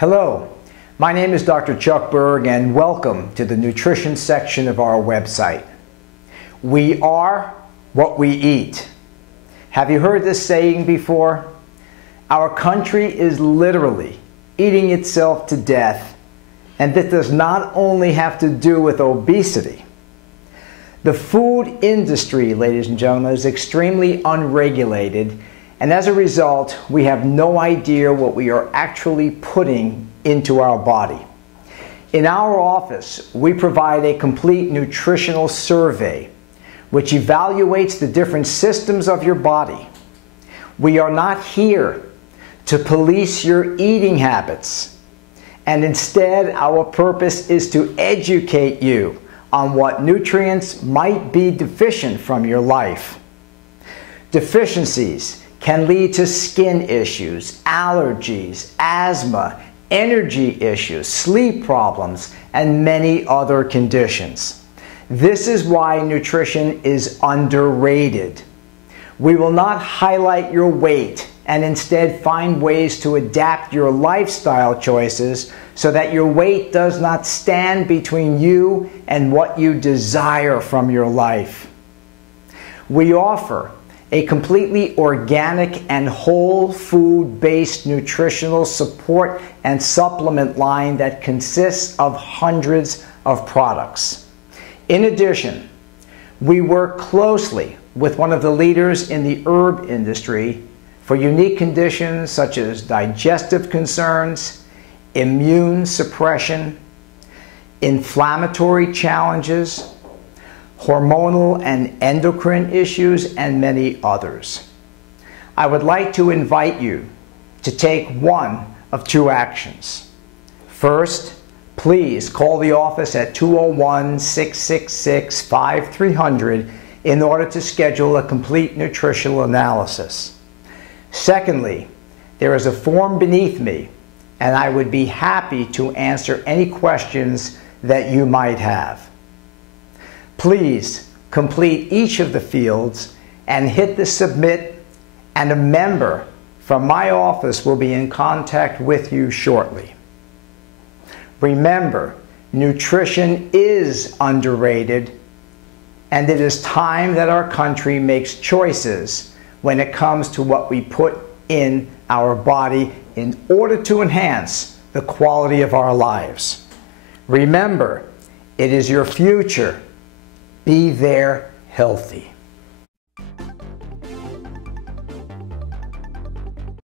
Hello, my name is Dr. Chuck Berg and welcome to the nutrition section of our website. We are what we eat. Have you heard this saying before? Our country is literally eating itself to death, and this does not only have to do with obesity. The food industry, ladies and gentlemen, is extremely unregulated, and as a result, we have no idea what we are actually putting into our body. In our office, we provide a complete nutritional survey which evaluates the different systems of your body. We are not here to police your eating habits, and instead our purpose is to educate you on what nutrients might be deficient from your life. Deficiencies can lead to skin issues, allergies, asthma, energy issues, sleep problems, and many other conditions. This is why nutrition is underrated. We will not highlight your weight and instead find ways to adapt your lifestyle choices so that your weight does not stand between you and what you desire from your life. We offer a completely organic and whole food-based nutritional support and supplement line that consists of hundreds of products. In addition, we work closely with one of the leaders in the herb industry for unique conditions such as digestive concerns, immune suppression, inflammatory challenges, hormonal and endocrine issues, and many others. I would like to invite you to take one of two actions. First, please call the office at 201-666-5300 in order to schedule a complete nutritional analysis. Secondly, there is a form beneath me, and I would be happy to answer any questions that you might have. Please complete each of the fields and hit the submit, and a member from my office will be in contact with you shortly. Remember, nutrition is underrated, and it is time that our country makes choices when it comes to what we put in our body in order to enhance the quality of our lives. Remember, it is your future. Be there healthy.